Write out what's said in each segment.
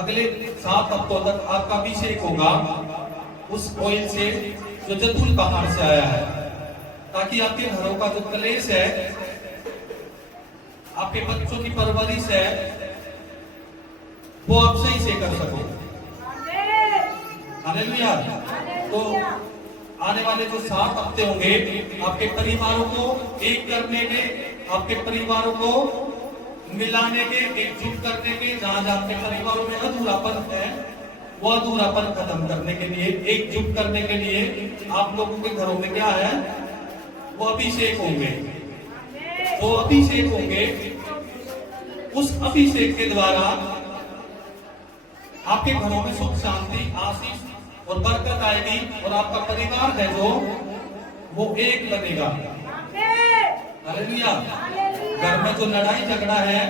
अगले 7 हफ्तों तक आपका अभिषेक होगा उस ऑयल से जो जैतून पहाड़ से आया है, ताकि आपके घरों का जो कलेश है, आपके बच्चों की परवरिश है, वो आप सही से कर सको। हालेलुया। तो आने वाले जो 7 हफ्ते होंगे आपके परिवारों को एक करने के, आपके परिवारों को मिलाने के, एकजुट करने के, जहां जहां आपके परिवारों में अधूरापन है वो अधूरापन खत्म करने के लिए, एकजुट करने के लिए आप लोगों के घरों में क्या है, वो अभिषेक होंगे। वो अभिषेक होंगे, उस अभिषेक के द्वारा आपके घरों में सुख शांति आशीष और बरकत आएगी और आपका परिवार है जो वो एक बनेगा। हालेलुया। घर में जो लड़ाई झगड़ा है,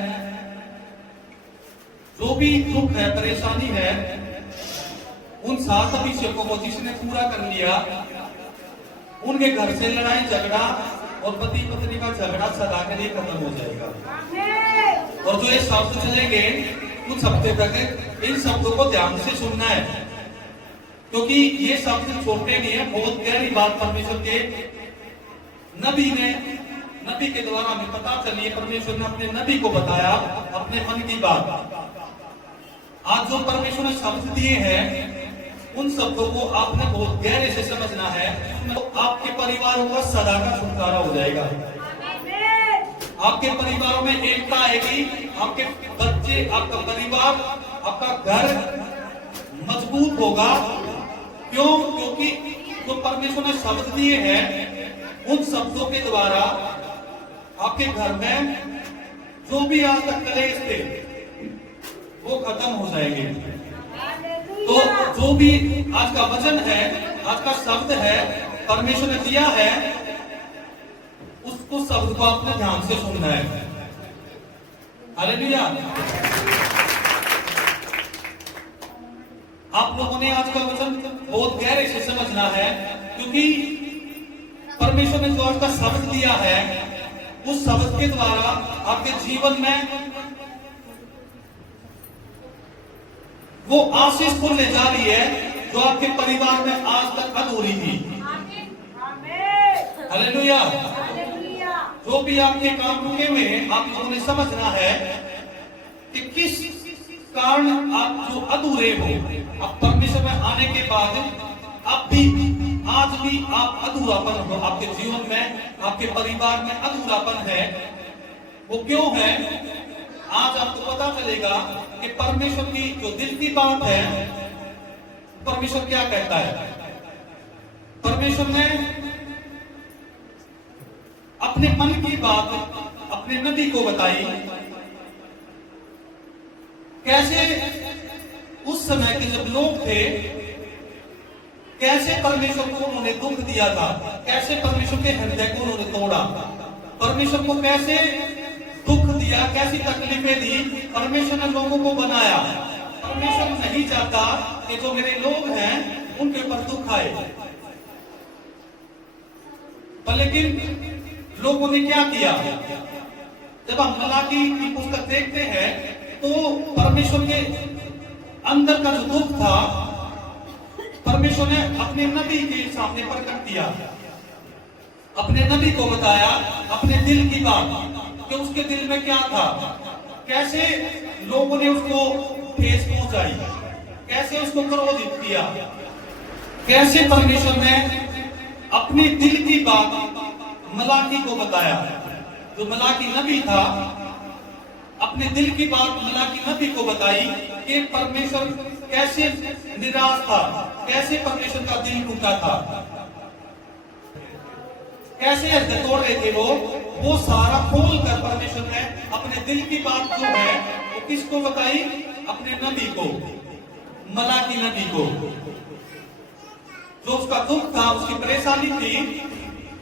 जो भी दुख है, परेशानी है, उन 7 अभिषेकों को जिसने पूरा कर लिया, उनके घर से लड़ाई झगड़ा और पति पत्नी का झगड़ा सदा के लिए खत्म हो जाएगा। और जो ये शब्द चलेंगे कुछ हफ्ते तक, इन शब्दों को ध्यान से सुनना है, क्योंकि ये शब्द छोटे नहीं है, बहुत गहरी बात परमेश्वर के नबी के द्वारा हमें पता चली है। परमेश्वर ने अपने नबी को बताया अपने मन की बात। आज जो परमेश्वर ने शब्द दिए हैं, उन शब्दों को आपने बहुत गहरे से समझना है, तो आपके परिवारों का सदा का छुटकारा हो जाएगा। आपके परिवारों में एकता आएगी, आपके बच्चे, आपका परिवार, आपका घर मजबूत होगा। क्यों? क्योंकि जो परमेश्वर ने शब्द दिए हैं, उन शब्दों के द्वारा आपके घर में जो भी आज तक कलेश थे वो खत्म हो जाएंगे। तो जो भी आज का वचन है, आज का शब्द है, परमेश्वर ने दिया है, उसको शब्द को आपने ध्यान से सुनना है। हालेलुया। आप लोगों ने आज का वचन बहुत गहरे से समझना है, क्योंकि परमेश्वर ने जो आज का शब्द दिया है, उस शब्द के द्वारा आपके जीवन में वो आशीष को ले जा रही है जो आपके परिवार में आज तक अधूरी थी। हालेलुया। जो भी आपके काम रुके हुए हैं, आप लोगों ने समझना है कि किस कारण आप जो अधूरे हो, अब परमेश्वर में आने के बाद अब भी, आज भी आप अधूरापन हो, आपके जीवन में, आपके परिवार में अधूरापन है। वो क्यों है? आज आपको पता चलेगा कि परमेश्वर की जो दिल की बात है, परमेश्वर क्या कहता है। परमेश्वर ने अपने मन की बात अपने नबी को बताई। कैसे उस समय के जब लोग थे, कैसे परमेश्वर को उन्होंने दुख दिया था, कैसे परमेश्वर के हृदय को उन्होंने तोड़ा, परमेश्वर को कैसे दुख दिया, कैसी तकलीफें दी, परमेश्वर ने लोगों को बनाया। परमेश्वर नहीं चाहता कि जो मेरे लोग हैं उनके ऊपर दुख आए, पर लेकिन लोगों ने क्या किया? जब हम मलाकी की पुस्तक देखते हैं तो परमेश्वर के अंदर का जो दुख था, परमेश्वर ने अपने नबी के सामने प्रकट किया, अपने नबी को बताया अपने दिल की बात, कि उसके दिल में क्या था, कैसे लोगों ने उसको ठेस पहुंचाई, कैसे उसको क्रोधित किया, कैसे परमेश्वर ने अपने दिल की बात मलाकी को बताया। जो मलाकी नबी था, अपने दिल की बात मलाकी नबी को बताई कि परमेश्वर कैसे निराश था, कैसे परमेश्वर का दिल टूटा था, कैसे हृदय तोड़ रहे थे वो सारा खोल कर परमेश्वर ने अपने दिल की बात जो है वो किसको बताई? अपने नबी को, मलाकी नबी को। जो उसका दुख था, उसकी परेशानी थी,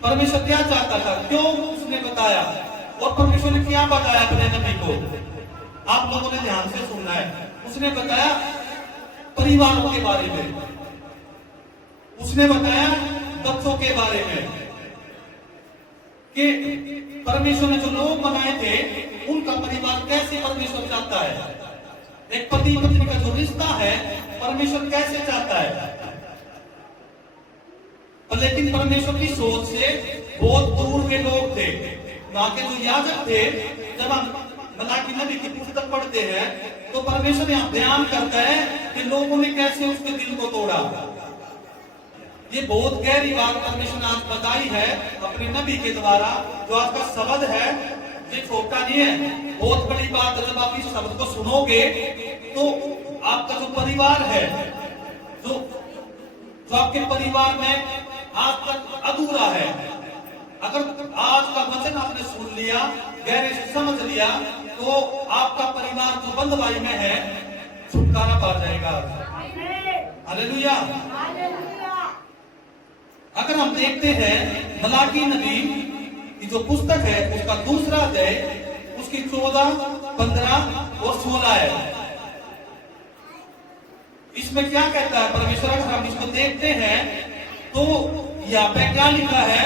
परमेश्वर क्या चाहता था, क्यों उसने बताया, और परमेश्वर ने क्या बताया अपने नबी को? आप लोगों ने ध्यान से सुनना है। उसने बताया परिवारों के बारे में, उसने बताया बच्चों के बारे में, कि परमेश्वर ने जो लोग बनाए थे उनका परिवार कैसे परमेश्वर चाहता है। एक पति पत्नी का जो रिश्ता है परमेश्वर कैसे चाहता है। पर लेकिन परमेश्वर की सोच से बहुत दूर के लोग थे। वहां के जो याजक थे, जब हम मलाकी नबी की पुस्तक पढ़ते हैं तो परमेश्वर यहाँ बयान करता है कि लोगों ने कैसे उसके दिल को तोड़ा। ये बहुत गहरी बात परमेश्वर ने आज बताई है अपने नबी के द्वारा। जो आज का शब्द है ये छोटा नहीं है, बहुत बड़ी बात है। जब आप इस शब्द को सुनोगे तो आपका जो परिवार है, जो आपके परिवार में आज तक अधूरा है, अगर आज का वचन आपने सुन लिया, गहरे से समझ लिया, तो आपका परिवार जो बंधुआई में है छुटकारा पा जाएगा। हालेलुया। अगर हम देखते हैं मलाकी नबी की जो पुस्तक है उसका दूसरा अध्याय, उसकी 14, 15 और 16 है। इसमें क्या कहता है परमेश्वर? अगर हम इसको देखते हैं तो यहाँ पे क्या लिखा है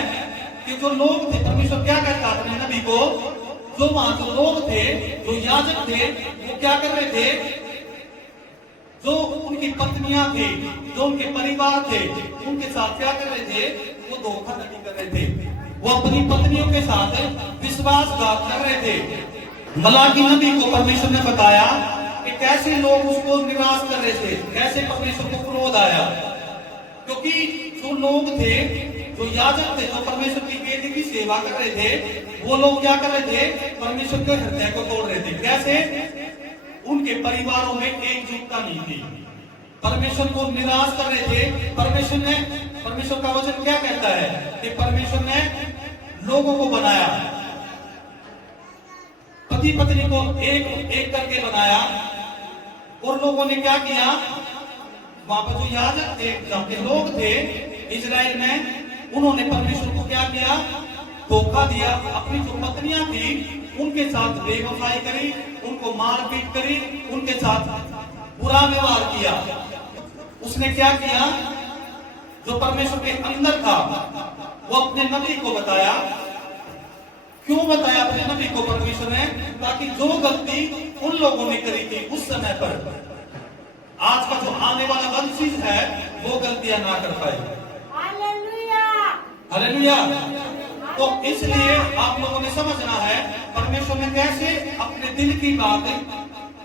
कि जो लोग थे, परमेश्वर क्या कहता है अपने नबी को, जो वहां जो लोग थे, जो याजक थे, वो क्या कर रहे थे? जो उनकी पत्नियां थी, जो उनके परिवार थे, उनके साथ क्या कर रहे थे? वो धोखाधड़ी कर रहे थे। वो अपनी पत्नियों के साथ विश्वासघात कर रहे थे। मलाकी नबी को परमेश्वर ने बताया कि कैसे लोग उसको निराश कर रहे थे, कैसे परमेश्वर को क्रोध आया। क्योंकि जो लोग थे, जो याजक थे, जो परमेश्वर की बेटी की सेवा कर रहे थे, वो लोग क्या कर रहे थे? परमेश्वर के हृदय को तोड़ रहे थे। कैसे? उनके परिवारों में एकजुटता नहीं थी, परमेश्वर को निराश कर रहे थे। परमेश्वर का वचन क्या कहता है कि परमेश्वर ने लोगों को बनाया, पति पत्नी को एक एक करके बनाया, और लोगों ने क्या किया? वहां पर जो याजक थे, जहां के लोग थे इजराइल में, उन्होंने परमेश्वर को क्या किया? धोखा दिया। अपनी जो पत्नियां थी उनके साथ बेवफाई करी, उनको मारपीट करी, उनके साथ बुरा व्यवहार किया। उसने क्या किया? जो परमेश्वर के अंदर था वो अपने नबी को बताया। क्यों बताया अपने नबी को परमेश्वर ने? ताकि जो गलती उन लोगों ने करी थी उस समय पर, आज का जो आने वाला वंशज है वो गलतियां ना कर पाए। हालेलुया। तो इसलिए आप लोगों ने समझना है परमेश्वर ने कैसे अपने दिल की बात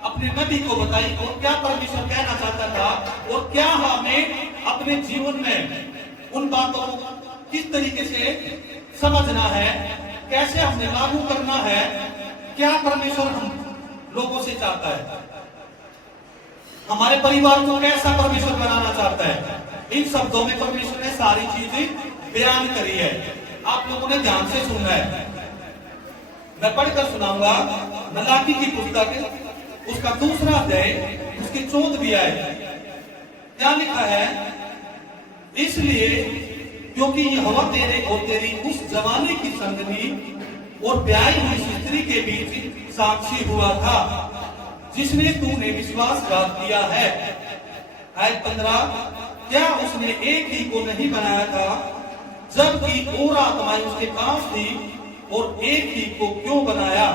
अपने नबी को बताई, और क्या परमेश्वर कहना चाहता था, और क्या हमें अपने जीवन में उन बातों को किस तरीके से समझना है, कैसे हमने लागू करना है, क्या परमेश्वर हम लोगों से चाहता है, हमारे परिवार को कैसा परमेश्वर बनाना चाहता है। इन शब्दों में परमेश्वर ने सारी चीजें बयान करी है। आप लोगों ने ध्यान से सुनना है। मैं पढ़कर सुनाऊंगा मलाकी की पुस्तक, उसका दूसरा अध्याय, उसकी 14वीं आयत। क्या लिखा है? इसलिए क्योंकि यहोवा तेरे और तेरी उस जवानी की संगनी और ब्याही हुई स्त्री के बीच साक्षी हुआ था, जिसने तूने विश्वासघात किया है। आयत 15, क्या उसने एक ही को नहीं बनाया था, जबकि और आत्माएं उसके पास थी, और एक ही को क्यों बनाया?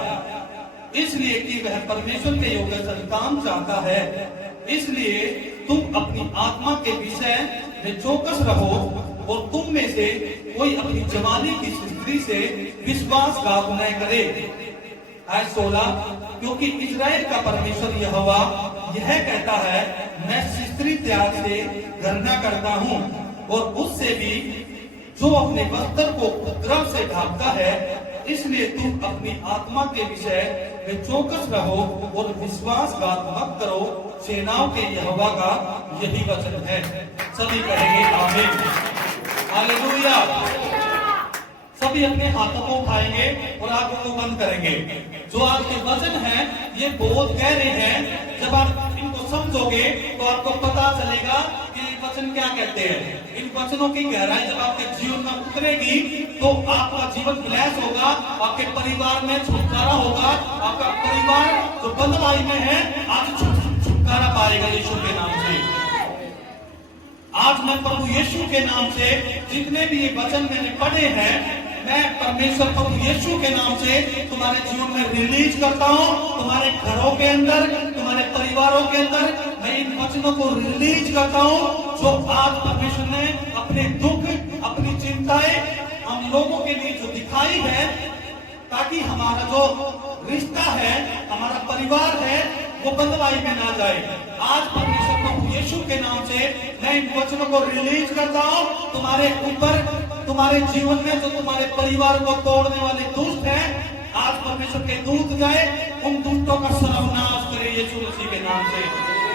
इसलिए कि वह परमेश्वर के योग्य संतान चाहता है। इसलिए तुम अपनी आत्मा के विषय में चौकस रहो, और तुम में से कोई अपनी जवानी की स्त्री से विश्वासघात न करे। आयत 16, क्योंकि इजराइल का परमेश्वर यहोवा यह कहता है, मैं स्त्री त्याग से घृणा करता हूँ, और उससे भी जो अपने वस्त्र को उपद्रव से ढांपता है। इसलिए तुम अपनी आत्मा के विषय में चौकस रहो और विश्वासघात मत करो। सेनाओं के यहोवा का यही वचन है। सभी कहेंगे आमीन। हालेलुया। सभी अपने हाथों को उठाएंगे और आंखों को बंद करेंगे। जो आपके वचन हैं ये बहुत गहरे हैं। जब आप इनको समझोगे तो आपको पता चलेगा कि वचन क्या कहते हैं। इन वचनों की गहराई जब आपके जीवन में उतरेगी तो आपका जीवन ब्लेस होगा, आपके परिवार में छुटकारा होगा। आपका परिवार जो बंधुआई में है आज छुटकारा पाएगा यीशु के नाम से। आज मैं प्रभु यीशु के नाम से जितने भी ये वचन मैंने पढ़े हैं मैं परमेश्वर प्रभु यीशु के नाम से तुम्हारे जीवन में रिलीज करता हूँ, तुम्हारे घरों के अंदर, तुम्हारे परिवारों के अंदर मैं इन वचनों को रिलीज करता हूँ जो आज परमेश्वर ने अपने दुख, अपनी चिंताएं हम लोगों के लिए जो दिखाई है, ताकि हमारा जो रिश्ता है, हमारा परिवार है, वो बदलाई में ना जाए। आज परमेश्वर प्रभु यीशु के नाम से मैं इन वचनों को रिलीज करता हूँ तुम्हारे ऊपर, तुम्हारे जीवन में जो तुम्हारे परिवार को तोड़ने वाले दुष्ट हैं, आज परमेश्वर के दूत जाए, उन दुष्टों का सर्वनाश करे यीशु मसीह के नाम से।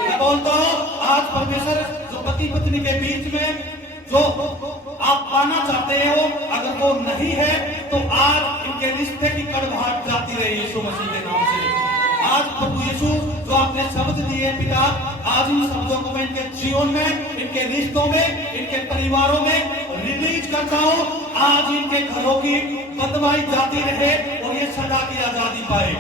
मैं बोलता हूँ आज परमेश्वर जो पति पत्नी के बीच में जो आप पाना चाहते हो, अगर वो नहीं है तो आज इनके रिश्ते की कड़वाहट जाती रहे यीशु मसीह के नाम से। आज प्रभु यीशु जो आपने शब्द दिए पिता, आज इन शब्दों को मैं इनके जीवन में, इनके रिश्तों में, इनके परिवारों में रिलीज करता हूँ। आज इनके घरों की बदवाई जाती रहे और ये सदा की आजादी पाए।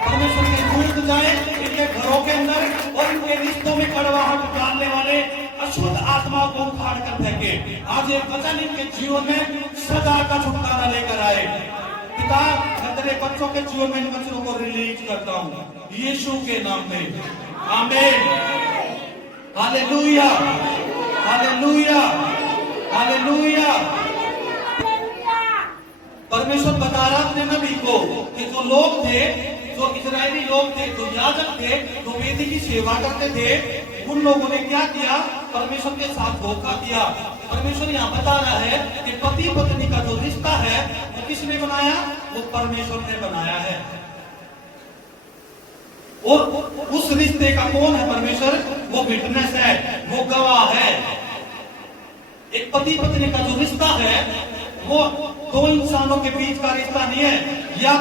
परमेश्वर के दूत जाए इनके घरों के अंदर और इनके रिश्तों में कड़वाहट डालने वाले अशुद्ध आत्मा को उखाड़ कर फेंके। आज एक वचन इनके जीवन में सदा का छुटकारा लेकर आए। पिता, मैं तेरे बच्चों के जीवन में इन वचनों को रिलीज करता हूँ यीशु के नाम में, आमीन। Hallelujah, hallelujah, hallelujah. परमेश्वर बता रहा अपने नबी को कि जो लोग थे, जो इजरायली लोग थे, जो याजक थे, जो वेदी की सेवा करते थे, उन लोगों ने क्या किया? परमेश्वर के साथ धोखा किया। परमेश्वर यहाँ बता रहा है कि पति पत्नी का जो रिश्ता है वो किसने बनाया? वो परमेश्वर ने बनाया है। और उस रिश्ते का कौन है? परमेश्वर। वो विटनेस है, वो गवाह है। एक पति पत्नी का जो रिश्ता है वो दो इंसानों के बीच का रिश्ता नहीं है, या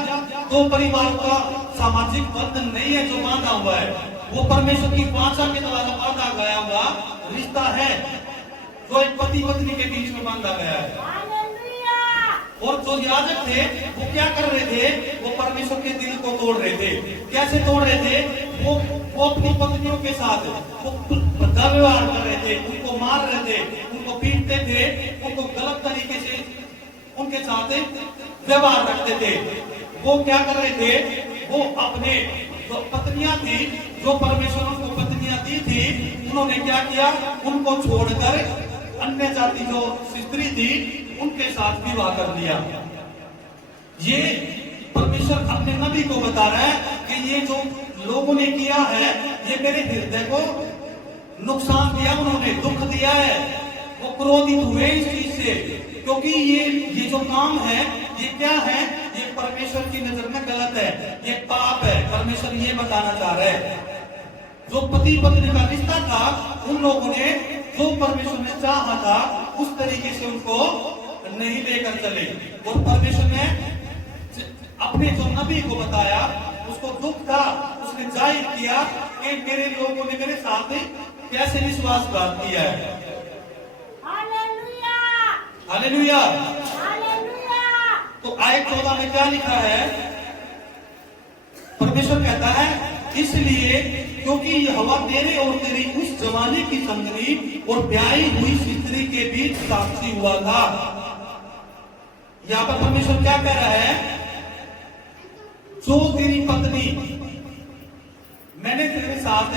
दो परिवार का सामाजिक बंधन नहीं है जो बांधा हुआ है। वो परमेश्वर की वाचा के द्वारा बांधा गया हुआ रिश्ता है जो एक पति पत्नी के बीच में बांधा गया है। और जो याजक थे वो क्या कर रहे थे? वो परमेश्वर के दिल को तोड़ रहे थे। कैसे तोड़ रहे थे? वो अपनी पत्नियों के साथ वो व्यवहार कर रहे थे, उनको मार रहे थे, उनको पीटते थे, उनको गलत तरीके से उनके साथ व्यवहार रखते थे। वो क्या कर रहे थे? वो अपने जो पत्नियां थी, जो परमेश्वर उनको पत्नियां दी थी, उन्होंने क्या किया? उनको छोड़कर अन्य जाति जो स्त्री थी उनके साथ विवाह कर दिया। ये परमेश्वर अपने नबी को बता रहा है कि ये जो लोगों ने किया है, ये मेरे हृदय को नुकसान दिया, उन्होंने दुख दिया है, वो क्रोधित हुए इस चीज से, क्योंकि ये जो काम है ये क्या है? ये परमेश्वर की नजर में गलत है, ये पाप है। परमेश्वर ये बताना चाह रहे हैं जो पति पत्नी का रिश्ता था, उन लोगों ने जो परमेश्वर ने चाहा था उस तरीके से उनको नहीं लेकर चले। और परमेश्वर ने अपने जो नबी को बताया, उसको दुख था, उसने जाहिर किया कि मेरे लोगों ने मेरे साथ कैसे विश्वासघात किया है। Hallelujah, hallelujah. तो आयत 14 में क्या लिखा है? परमेश्वर कहता है, इसलिए क्योंकि यहोवा तेरे और तेरी उस जवानी की संगनी और ब्याही हुई स्त्री के बीच साक्षी हुआ था। यहाँ पर परमेश्वर क्या कह रहा है? जो तेरी पत्नी, मैंने तेरे साथ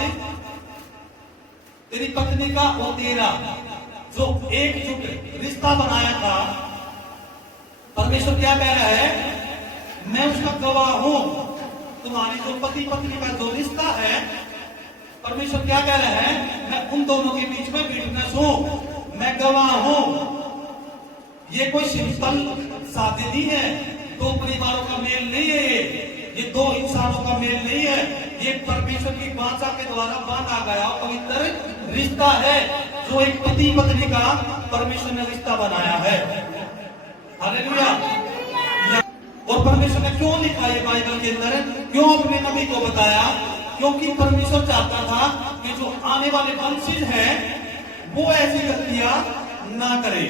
तेरी पत्नी का और तेरा जो एकजुट रिश्ता बनाया था, परमेश्वर क्या कह रहा है? मैं उसका गवाह हूं। तुम्हारी जो पति पत्नी का जो रिश्ता है, परमेश्वर क्या कह रहा है? मैं उन दोनों के बीच में विटनेस हूं, मैं गवाह हूं। ये कोई सिंपल शादी नहीं है, दो परिवारों का मेल नहीं है, ये दो इंसानों का मेल नहीं है, ये परमेश्वर की वाचा के द्वारा बांधा गया पवित्र रिश्ता है, जो एक पति पत्नी का परमेश्वर ने रिश्ता बनाया है। हालेलुया। और परमेश्वर ने क्यों लिखा है बाइबल के अंदर? क्यों अपने नबी को बताया? क्योंकि परमेश्वर चाहता था कि जो आने वाले वंशज हैं वो ऐसी गलतियां ना करें।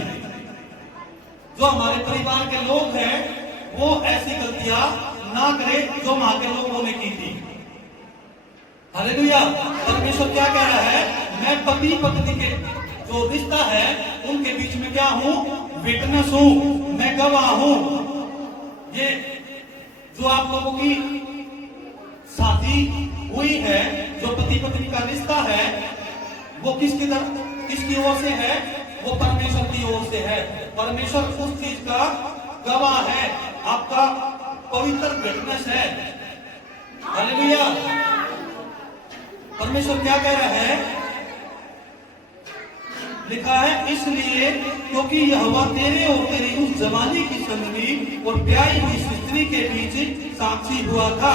जो हमारे परिवार के लोग हैं वो ऐसी गलतियां ना करें जो वहां के लोगों ने की थी। हालेलुया। परमेश्वर क्या कह रहा है? मैं पति पत्नी के जो रिश्ता है उनके बीच में क्या हूं? विटनेस हूं, मैं गवाह हूं। ये जो आप लोगों की शादी हुई है, जो पति पत्नी का रिश्ता है, वो किसकी ओर से है? वो परमेश्वर की ओर से है। परमेश्वर उस चीज का गवाह है, आपका पवित्र विटनेस है। हालेलुया। परमेश्वर क्या कह रहा है? लिखा है, इसलिए क्योंकि यहोवा तेरे और तेरी उस जवानी की संगनी और ब्याही हुई स्त्री के बीच साक्षी हुआ था,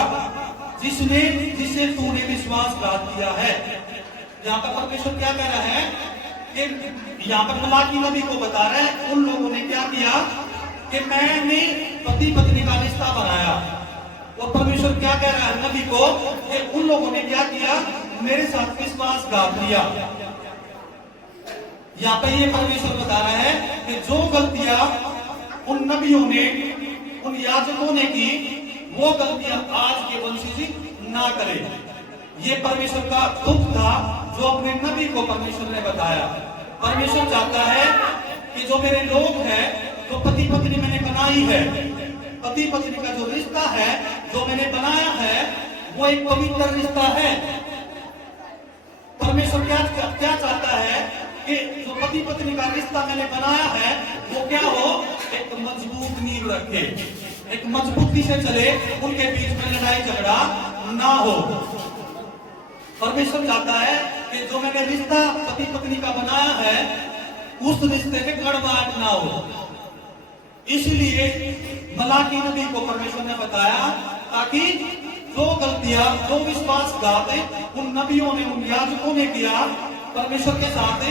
जिसे तूने विश्वासघात किया है। यहाँ पर परमेश्वर क्या कह रहा है कि यहाँ पर मलाकी नबी को बता रहा है, उन लोगों ने क्या किया कि मैंने पति पत्नी का रिश्ता बनाया। और परमेश्वर क्या कह रहा है नबी को कि उन लोगों ने क्या किया? मेरे साथ विश्वासघात किया। यहाँ पे ये परमेश्वर बता रहा है कि जो गलतियां उन नबियों ने, उन याजकों ने की, वो गलतियां आज के वंशी ना करे। ये परमेश्वर का दुख था जो अपने नबी को परमेश्वर ने बताया। परमेश्वर चाहता है कि जो मेरे लोग हैं, जो पति पत्नी मैंने बनाई है, पति पत्नी का जो रिश्ता है, जो मैंने बनाया है, वो एक पवित्र रिश्ता है। परमेश्वर क्या चाहता है कि जो पति पत्नी का रिश्ता मैंने बनाया है, वो क्या हो? एक मजबूत नींव रखे, एक मजबूती से चले, उनके बीच में लड़ाई झगड़ा ना हो। परमेश्वर चाहता है कि जो मैंने रिश्ता पति पत्नी का बनाया है, उस रिश्ते में गड़बड़ ना हो। इसलिए मलाकी नबी को परमेश्वर ने बताया, ताकि जो गलतियां, जो विश्वासघात उन नबियों ने, उन याजकों ने किया परमेश्वर के साथ,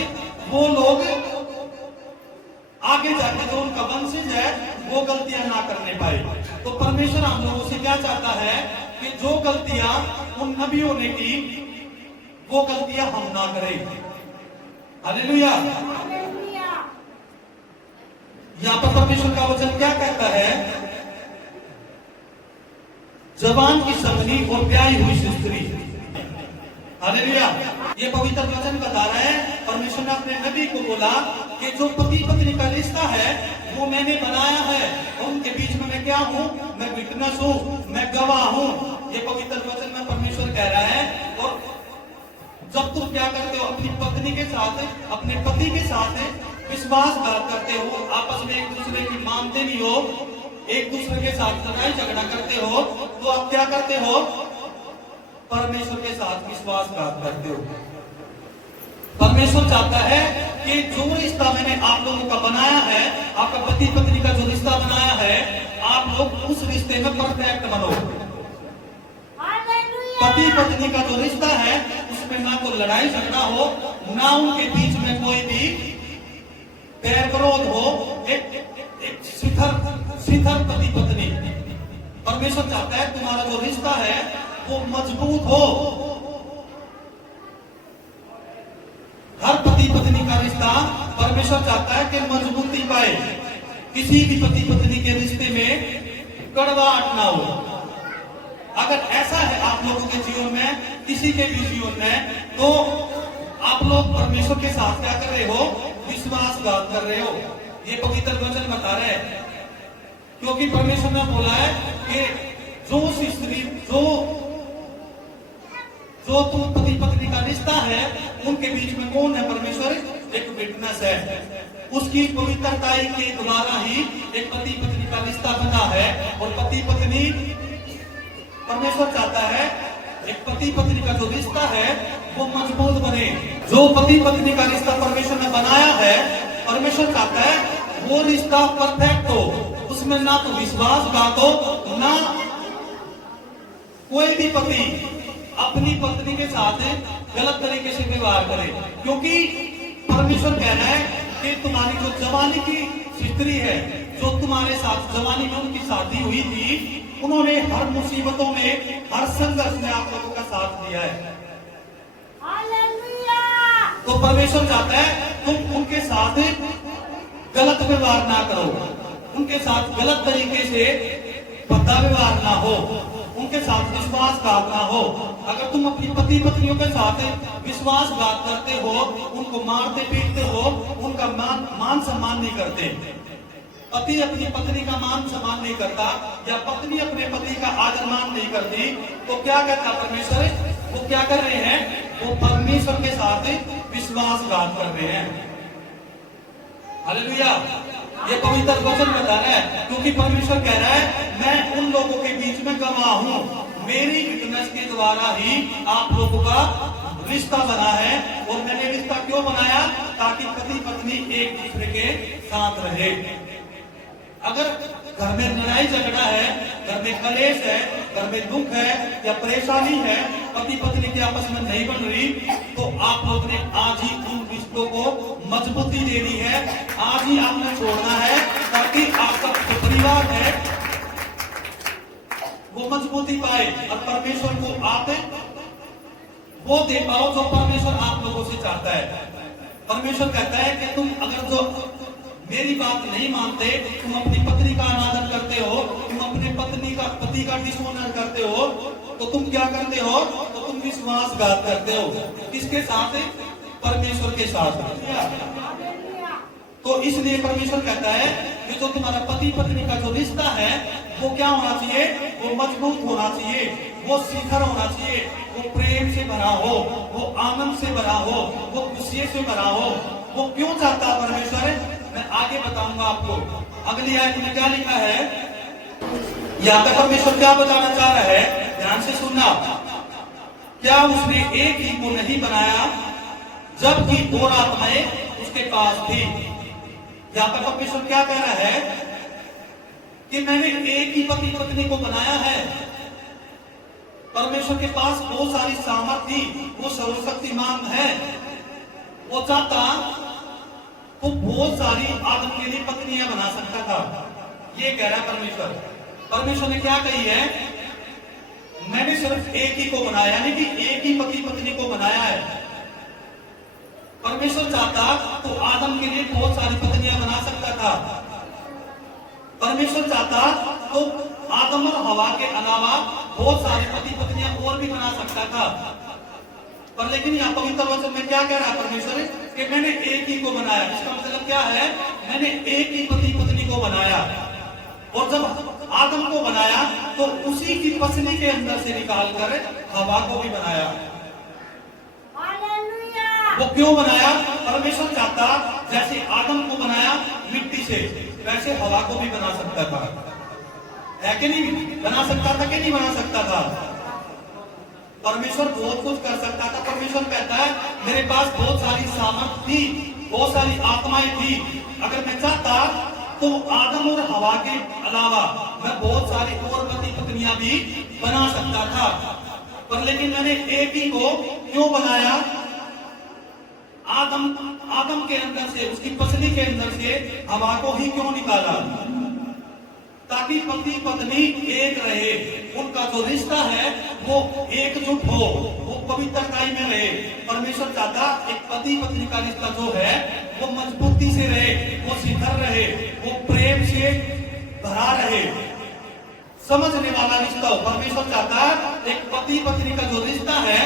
वो लोग आगे जाके जो उनका वंशज है, वो गलतियां ना करने पाए। तो परमेश्वर हम लोगों से क्या चाहता है कि जो गलतियां उन नबियों ने की, वो गलतियां हम ना करें। हालेलुया। यहाँ पर परमेश्वर का वचन क्या कहता है? जवान की संगनी और ब्याही हुई स्त्री। हालेलुया। ये पवित्र वचन बता रहा है, परमेश्वर ने अपने नबी को बोला कि जो पति पत्नी का रिश्ता है, वो मैंने बनाया है, और उनके बीच में मैं क्या हूँ? मैं विटनेस हूँ, मैं गवाह हूँ। ये पवित्र वचन में परमेश्वर कह रहा है। और जब तुम क्या करते हो? अपनी पत्नी के साथ, अपने पति के साथ विश्वासघात करते हो, आपस में एक दूसरे की मानते नहीं हो, एक दूसरे के साथ लड़ाई झगड़ा करते हो, तो आप क्या करते हो? परमेश्वर के साथ विश्वासघात करते हो। परमेश्वर चाहता है कि जो रिश्ता मैंने आप लोगों का बनाया है, आपका पति पत्नी का जो रिश्ता बनाया है, आप लोग उस रिश्ते में परफेक्ट बनो। पति पत्नी का जो रिश्ता है, उसमें ना तो लड़ाई झगड़ा हो, ना उनके बीच में कोई भी बैर विरोध हो, एक शिथिल पति पत्नी। परमेश्वर चाहता है तुम्हारा जो रिश्ता है वो मजबूत हो। हर पति पत्नी का रिश्ता परमेश्वर चाहता है कि मजबूती पाए, किसी भी पति पत्नी के रिश्ते में कड़वाहट ना हो। अगर ऐसा है आप लोगों के जीवन में, किसी के भी जीवन में, तो आप लोग परमेश्वर के साथ क्या कर रहे हो? विश्वासघात कर रहे हो। ये पवित्र वचन बता रहे हैं, क्योंकि परमेश्वर ने बोला है कि जो स्त्री, जो तुम पति पत्नी का रिश्ता है, उनके बीच में कौन है? परमेश्वर एक विटनेस है। उसकी पवित्रता के द्वारा ही एक पति पत्नी का रिश्ता बना है। और पति पत्नी, परमेश्वर चाहता है एक पति पत्नी का जो रिश्ता है वो मजबूत बने। जो पति पत्नी का रिश्ता परमेश्वर ने बनाया है, परमेश्वर चाहता है वो रिश्ता परफेक्ट हो, उसमें ना तो विश्वासघात हो, ना कोई भी पति अपनी पत्नी के साथ गलत तरीके से व्यवहार करे। क्योंकि परमेश्वर कह रहा है कि तुम्हारी जो जवानी की स्त्री है, जो तुम्हारे साथ जवानी में उनकी शादी हुई थी, उन्होंने हर मुसीबतों में, हर संघर्ष में आप लोगों का साथ दिया है। तो परमेश्वर चाहता है तुम उनके साथ गलत व्यवहार ना करो, उनके साथ गलत तरीके से भद्दा व्यवहार ना हो, उनके साथ विश्वासघात ना हो। अगर तुम अपनी पति पत्नियों के साथ विश्वासघात करते हो, उनको मारते पीटते हो, उनका मान सम्मान नहीं करते, पति अपनी पत्नी का मान सम्मान नहीं करता या पत्नी अपने पति का आदर मान नहीं करती, तो क्या कहता परमेश्वर? वो क्या कर रहे हैं? वो परमेश्वर के साथ विश्वासघात कर रहे हैं। हालेलुया। ये पवित्र वचन बता रहा है, क्योंकि परमेश्वर कह रहा है मैं उन लोगों के बीच में गवाह हूं, मेरी विटनेस के द्वारा ही आप लोगों का रिश्ता बना है। और मैंने रिश्ता क्यों बनाया? ताकि पति पत्नी एक दूसरे के साथ रहे। अगर घर में लड़ाई झगड़ा है, घर में कलेश है, घर में दुख है या परेशानी है, पति पत्नी के आपस में नहीं बन रही, तो आप लोग ने आज ही उन रिश्तों को मजबूती देनी है, आज ही आपने छोड़ना है, ताकि आपका जो परिवार है वो मजबूती पाए और परमेश्वर को आप वो दे पाओ जो परमेश्वर आप लोगों से चाहता है। परमेश्वर कहता है कि तुम अगर जो मेरी बात नहीं मानते, तुम अपनी पत्नी का अनादर करते हो, तुम अपने पति का डिसऑनर करते हो, तो तुम क्या करते हो? तो तुम विश्वासघात करते हो। किसके साथ? परमेश्वर के साथ। तो इसलिए परमेश्वर कहता है कि जो तुम्हारा पति पत्नी का जो रिश्ता है वो क्या होना चाहिए? वो मजबूत होना चाहिए, वो शिखर होना चाहिए, वो प्रेम से भरा हो, वो आनंद से भरा हो, वो खुशी से भरा हो। वो क्यों चाहता है परमेश्वर? मैं आगे बताऊंगा आपको। अगली आयत में क्या लिखा है? यहाँ पे परमेश्वर क्या बताना चाह रहा है? ध्यान से सुनना। क्या उसने एक ही को नहीं बनाया, जबकि और आत्माएं उसके पास थी? यहाँ पर परमेश्वर क्या कह रहा है कि मैंने एक ही पति पत्नी को बनाया है। परमेश्वर के पास बहुत सारी सामर्थ थी, वो सर्वशक्तिमान है। वो चाहता तो बहुत सारी आदम के लिए पत्नियां बना सकता था। ये कह रहा परमेश्वर। परमेश्वर ने क्या कही है? मैंने सिर्फ एक ही को बनाया, यानी कि एक ही पति पत्नी को बनाया है। परमेश्वर चाहता तो आदम के लिए बहुत सारी पत्नियां बना सकता था। परमेश्वर चाहता तो आदम और हवा के अलावा बहुत सारी पति पत्नियां और भी बना सकता था। पर लेकिन यहाँ पवित्र वचन में क्या कह रहा है परमेश्वर? कि मैंने एक ही को बनाया। इसका मतलब क्या है? मैंने एक ही पति पत्नी को बनाया। और जब आदम को बनाया तो उसी की पसली के अंदर से निकाल कर हवा को भी बनाया। वो क्यों बनाया? परमेश्वर चाहता जैसे आदम को बनाया मिट्टी से, वैसे हवा को भी बना सकता था। है कि नहीं? बना सकता था कि नहीं बना सकता था? परमेश्वर बहुत कुछ कर सकता था। परमेश्वर कहता है मेरे पास बहुत सारी सामर्थ थी, बहुत सारी आत्माएं थी। अगर मैं चाहता तो आदम और हवा के अलावा मैं बहुत सारी और पति पत्नियां भी बना सकता था। पर लेकिन मैंने एक ही को क्यों बनाया? आदम के अंदर से, उसकी पसली के अंदर से हवा को ही क्यों निकाला? ताकि पति पत्नी एक रहे, उनका जो रिश्ता है वो एकजुट हो, वो पवित्रताई में रहे। परमेश्वर चाहता एक पति पत्नी का रिश्ता जो है वो मजबूती से रहे, वो शिखर रहे, वो प्रेम से भरा रहे, समझने वाला रिश्ता हो। परमेश्वर चाहता एक पति पत्नी का जो रिश्ता है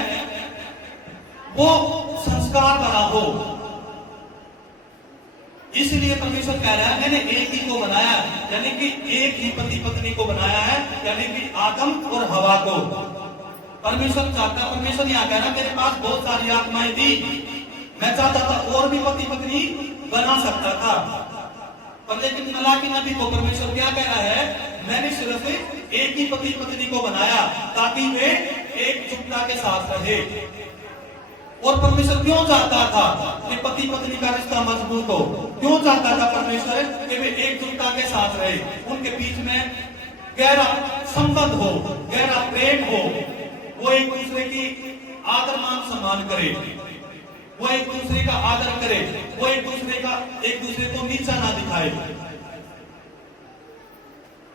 वो संस्कार भरा हो। इसलिए परमेश्वर कह रहा है मैंने एक ही को बनाया, यानी कि एक ही पति पत्नी को बनाया है, यानी कि आदम और हवा को। परमेश्वर चाहता, परमेश्वर यहाँ कह रहा मेरे पास बहुत सारी आत्माएं थी, मैं चाहता था और भी पति पत्नी बना सकता था। पर लेकिन मलाकी नबी को परमेश्वर क्या कह रहा है? मैंने सिर्फ एक ही पति पत्नी को बनाया ताकि वे एकजुटता के साथ रहे। और परमेश्वर क्यों चाहता था कि पति पत्नी का रिश्ता मजबूत हो? क्यों चाहता था परमेश्वर कि वे एकजुटता के साथ रहे, उनके बीच में गहरा संबंध हो, गहरा प्रेम हो, वो एक दूसरे की आदर मान सम्मान करे, वो एक दूसरे का आदर करे, वो एक दूसरे को नीचा ना दिखाए।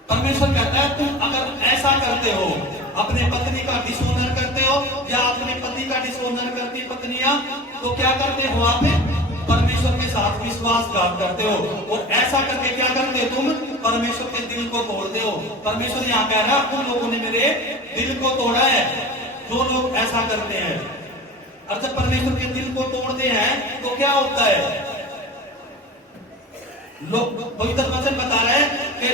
परमेश्वर कहता है तुम अगर ऐसा करते हो, अपने पत्नी का डिसऑनर करते हो या अपने पति का डिसऑनर करती पत्नियां, तो क्या करते हो? आप परमेश्वर के साथ विश्वासघात करते हो। और ऐसा करके क्या करते हो? तुम परमेश्वर के दिल को तोड़ते हो। परमेश्वर यहाँ कह रहा है उन लोगों ने मेरे दिल को तोड़ा है जो लोग ऐसा करते हैं। और जब परमेश्वर के दिल को तोड़ते हैं तो क्या होता है? लोग पवित्र वचन बता रहे हैं कि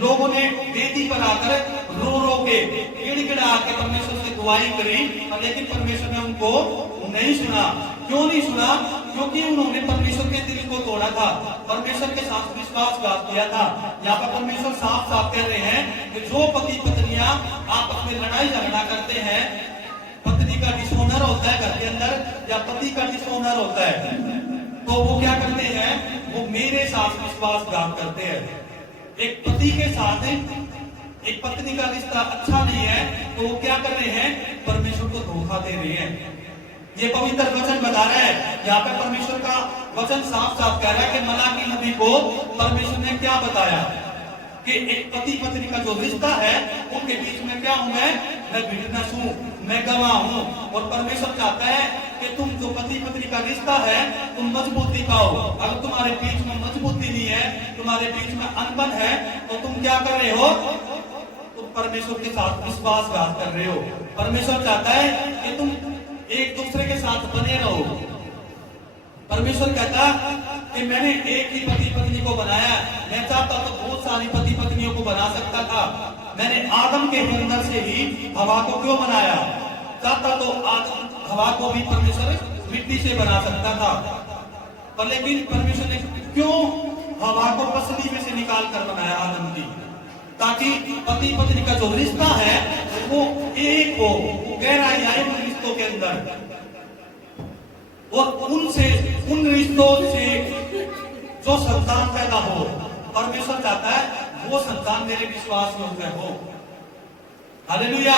लोगों ने वेदी पर आकर रो रो के गिड़गिड़ा के परमेश्वर से दुआई करी, लेकिन परमेश्वर ने उनको नहीं सुना। क्यों नहीं सुना? क्योंकि उन्होंने परमेश्वर के दिल को तोड़ा था, परमेश्वर के साथ विश्वासघात किया था। यहाँ पर परमेश्वर साफ साफ कह रहे हैं कि जो पति पत्नियां आपस में लड़ाई झगड़ा करते हैं, पत्नी का डिसऑनर होता है घर के अंदर या पति का डिसऑनर होता है, तो वो क्या करते हैं? वो मेरे साथ विश्वासघात करते हैं। एक पति के साथ एक पत्नी का रिश्ता अच्छा नहीं है, तो वो क्या कर रहे हैं? परमेश्वर को धोखा दे रहे हैं। ये पवित्र वचन बता रहा है, यहाँ पे परमेश्वर का वचन साफ साफ कह रहा है कि मलाकी नबी को परमेश्वर ने क्या बताया कि एक पति पत्नी का जो रिश्ता है उनके बीच में क्या हूं मैं विटनेस हूं, मैं गवाह हूं। और परमेश्वर चाहता है कि तुम जो पति पत्नी का रिश्ता है तुम मजबूती पाओ। अगर तुम्हारे बीच में मजबूती नहीं है, तुम्हारे बीच में अनबन है, तो तुम क्या कर रहे हो? तुम परमेश्वर के साथ विश्वासघात कर रहे हो। परमेश्वर चाहता है कि तुम एक दूसरे के साथ बने रहो। परमेश्वर कहता कि मैंने एक ही पति पत्नी को बनाया, मैं चाहता तो बहुत सारी पति पत्नियों को बना सकता था। मैंने आदम के अंदर से ही हवा को क्यों बनाया? चाहता तो आदम हवा को भी परमेश्वर मिट्टी से बना सकता था, पर लेकिन परमेश्वर ने क्यों हवा को पसली में से निकाल कर बनाया आदम की? ताकि पति पत्नी का जो रिश्ता है वो एक हो, गहराई आए उन रिश्तों के अंदर, और उन रिश्तों से जो संतान पैदा हो। परमेश्वर चाहता है वो संतान मेरे विश्वास योग्य हो। हालेलुया।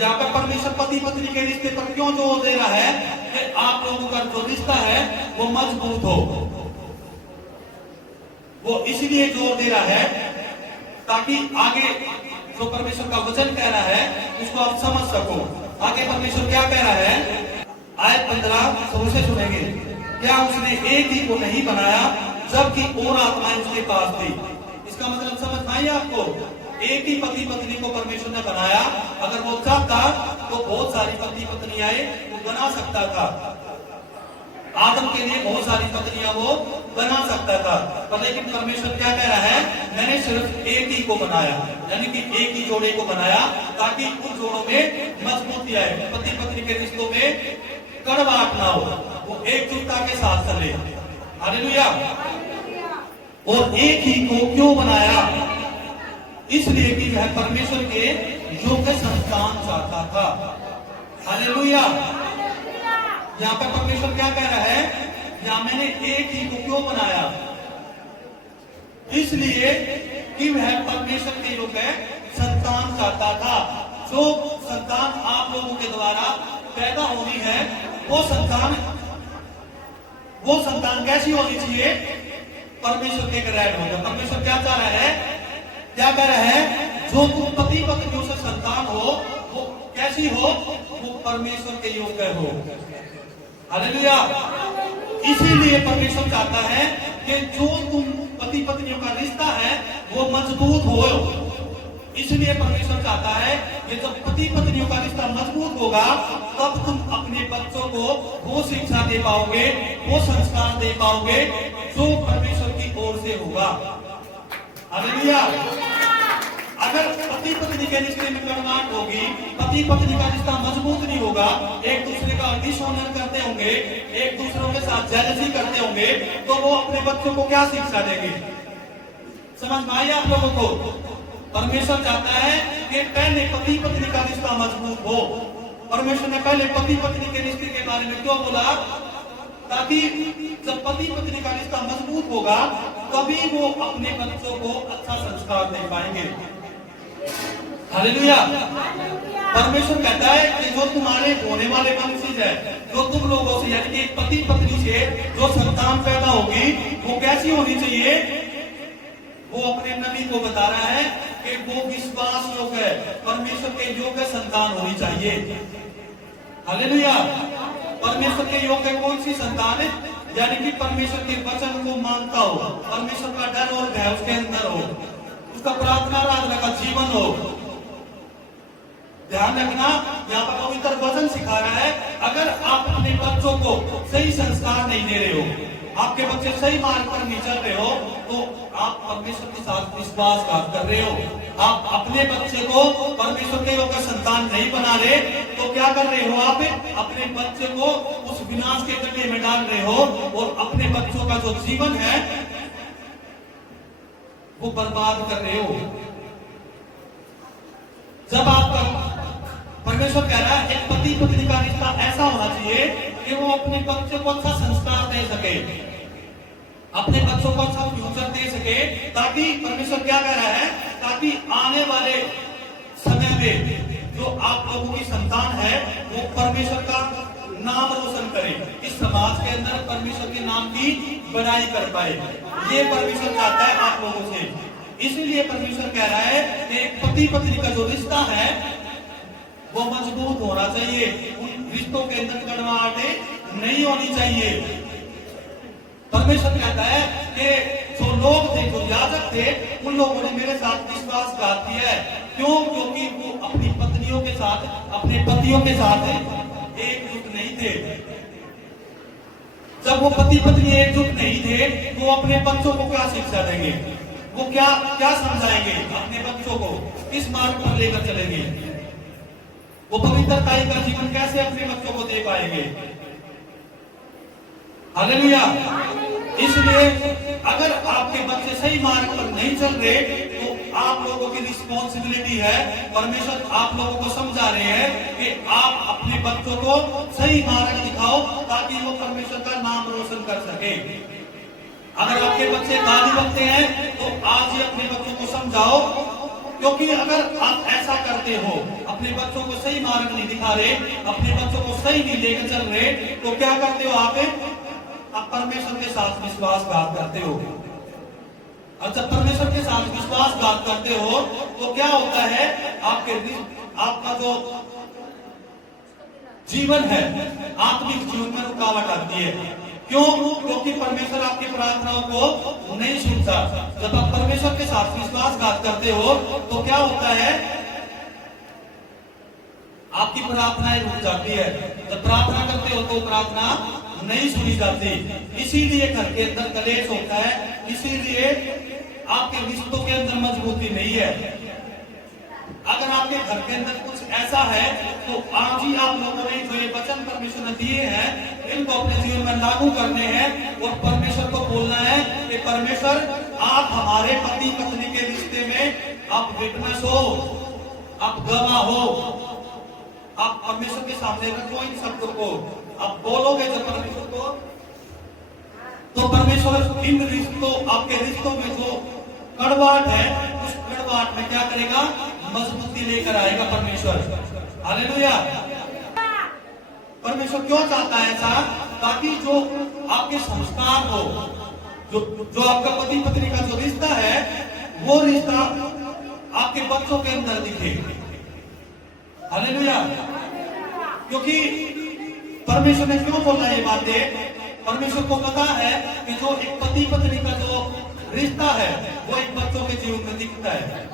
यहाँ पर परमेश्वर पति पत्नी के रिश्ते पर क्यों जोर दे रहा है कि आप लोगों का जो रिश्ता है वो मजबूत हो। वो इसलिए जोर दे रहा है ताकि आगे जो परमेश्वर का वचन कह रहा है उसको आप समझ सको। आगे परमेश्वर क्या कह रहा है? आयत 15 शुरू से सुनेंगे। क्या उसने एक ही को नहीं बनाया जबकि और आत्माएं उसके पास थी? इसका मतलब समझ आई आपको? एक ही पति पत्नी को परमेश्वर ने बनाया। अगर वो चाहता तो बहुत सारी पति पत्नियां वो बना सकता था। आदम के लिए बहुत सारी पत्नियां वो बना सकता था, पर लेकिन परमेश्वर क्या कह रहा है? मैंने सिर्फ एक ही को बनाया, यानी कि एक ही जोड़े को बनाया ताकि उन जोड़ों में मजबूती आए, पति पत्नी के रिश्तों में कड़वाहट ना हो, वो एकजुटता के साथ चले। हालेलुया। और एक ही को क्यों बनाया? इसलिए कि वह परमेश्वर के योग्य संतान चाहता था। हालेलुया। यहाँ पे परमेश्वर क्या कह रहा है? यहाँ मैंने एक ही को क्यों बनाया? इसलिए कि वह परमेश्वर के योग्य संतान चाहता था। जो संतान आप लोगों के द्वारा पैदा होनी है वो संतान कैसी होनी चाहिए? परमेश्वर के ग्रहण होगा। परमेश्वर क्या चाह रहा है? क्या कह रहा है? जो तुम पति पत्नियों से संतान हो वो कैसी हो? वो परमेश्वर के योग्य हो। हालेलुया। इसीलिए परमेश्वर चाहता है कि जो तुम पति पत्नियों का रिश्ता है वो मजबूत हो। इसलिए परमेश्वर चाहता है कि जब पति पत्नियों का रिश्ता मजबूत होगा तब तुम अपने बच्चों को वो शिक्षा दे पाओगे, वो संस्कार दे पाओगे जो परमेश्वर की ओर से होगा। हालेलुया। अगर पति पत्नी के रिश्ते में कड़वाहट होगी, पति पत्नी का रिश्ता मजबूत नहीं होगा, एक दूसरे का डिसऑनर करते होंगे, एक दूसरों के साथ जेलसी करते होंगे, तो वो अपने बच्चों को क्या शिक्षा देंगे? समझ में आया आप लोगों को? परमेश्वर चाहता है कि पहले पति पत्नी का रिश्ता मजबूत हो। परमेश्वर ने पहले पति पत्नी के रिश्ते के बारे में क्यों बोला? ताकि जब पति पत्नी का रिश्ता मजबूत होगा तभी वो अपने बच्चों को अच्छा संस्कार दे पाएंगे। हालेलुया। परमेश्वर कहता है कि जो तुम्हारे होने वाले वंशज है, जो तुम लोगों से यानी कि पति पत्नी से जो संतान पैदा होगी वो कैसी होनी चाहिए? वो अपने नबी को बता रहा है कि वो विश्वास योग्य है, परमेश्वर के योग्य संतान होनी चाहिए। हालेलुया। परमेश्वर के योग्य कौन सी संतान है? यानी कि परमेश्वर के वचन को मानता हो, परमेश्वर का डर और भय उसके अंदर हो, उसका प्रार्थना आराधना का जीवन हो। ध्यान रखना, यहाँ पर पवित्र वचन सिखा रहा है, अगर आप अपने बच्चों को सही संस्कार नहीं दे रहे हो, आपके बच्चे सही मार्ग पर नहीं चल रहे हो, तो आप परमेश्वर के साथ विश्वासघात कर रहे हो। आप अपने बच्चे को परमेश्वर के योग्य संतान नहीं बना रहे, तो क्या कर रहे हो? आप अपने बच्चे को उस विनाश के गड्ढे में डाल रहे हो और अपने बच्चों का जो जीवन है वो बर्बाद कर रहे हो। जब आप परमेश्वर कह रहा है एक पति पत्नी का रिश्ता ऐसा होना चाहिए कि वो अपने बच्चों को अच्छा संस्कार दे सके, अपने बच्चों को अच्छा फ्यूचर दे सके, ताकि परमेश्वर क्या कह रहा है, ताकि आने वाले समय में जो आप लोगों की संतान है वो परमेश्वर का नाम रोशन करे, इस समाज के अंदर परमेश्वर के नाम की बड़ाई कर पाए। ये परमेश्वर चाहता है आप लोगों से। इसीलिए परमेश्वर कह रहा है कि एक पति पत्नी का जो रिश्ता है वो मजबूत होना चाहिए, उन रिश्तों के अंदर कड़वाहटें नहीं होनी चाहिए। परमेश्वर कहता है कि जो लोग थे, जो याजक थे, उन लोगों ने मेरे साथ विश्वासघात किया है। क्यों? क्योंकि वो अपनी पत्नियों के साथ, अपने पतियों के साथ एकजुट नहीं थे। जब वो पति पत्नी एकजुट नहीं थे तो वो अपने बच्चों को क्या शिक्षा देंगे? वो क्या क्या समझाएंगे? अपने बच्चों को किस मार्ग पर लेकर चलेंगे? वो पवित्रता का जीवन कैसे अपने बच्चों को दे पाएंगे? हालेलुया। इसलिए अगर आपके बच्चे सही मार्ग पर नहीं चल रहे तो आप लोगों की रिस्पॉन्सिबिलिटी है, परमेश्वर आप लोगों को समझा रहे हैं कि आप अपने बच्चों को सही मार्ग दिखाओ ताकि वो परमेश्वर का नाम रोशन कर सके। अगर आपके बच्चे गाली बकते हैं तो आज ही अपने बच्चों को समझाओ, क्योंकि अगर आप ऐसा करते हो, अपने बच्चों को सही मार्ग नहीं दिखा रहे, अपने बच्चों को सही नहीं लेकर चल रहे, तो क्या करते हो? आप परमेश्वर के साथ विश्वासघात करते हो। और जब परमेश्वर के साथ विश्वासघात करते हो तो क्या होता है? आपका जो जीवन है, आत्मिक जीवन में रुकावट आती है। क्यों? क्योंकि परमेश्वर आपकी प्रार्थनाओं को नहीं सुनता। जब आप परमेश्वर के साथ विश्वासघात करते हो तो क्या होता है? आपकी प्रार्थनाएं रुक जाती है। जब प्रार्थना करते हो तो प्रार्थना नहीं सुनी जाती। इसीलिए घर के अंदर कलेश होता है, इसीलिए आपके रिश्तों के अंदर मजबूती नहीं है। अगर आपके घर के अंदर कुछ ऐसा है तो आज ही आप लोगों ने जो ये वचन परमेश्वर ने दिए हैं इनको अपने जीवन में लागू करने हैं और परमेश्वर को बोलना है कि परमेश्वर आप हमारे पति पत्नी के रिश्ते में आप विटनेस हो, आप गवाह हो। आप परमेश्वर के सामने रखो इन शब्दों को, आप बोलोगे जब परमेश्वर को, तो परमेश्वर इन रिश्तों, आपके रिश्तों में जो कड़वाहट है उस कड़वाहट में क्या करेगा? मजबूती लेकर आएगा परमेश्वर। हालेलुया। परमेश्वर क्यों चाहता है ऐसा? ताकि जो आपके संस्कार हो, जो आपका पति पत्नी का जो रिश्ता है वो रिश्ता आपके बच्चों के अंदर दिखे। हालेलुया। क्योंकि परमेश्वर ने क्यों बोला ये बातें? परमेश्वर को पता है कि जो एक पति पत्नी का जो रिश्ता है वो एक बच्चों के जीवन में दिखता है।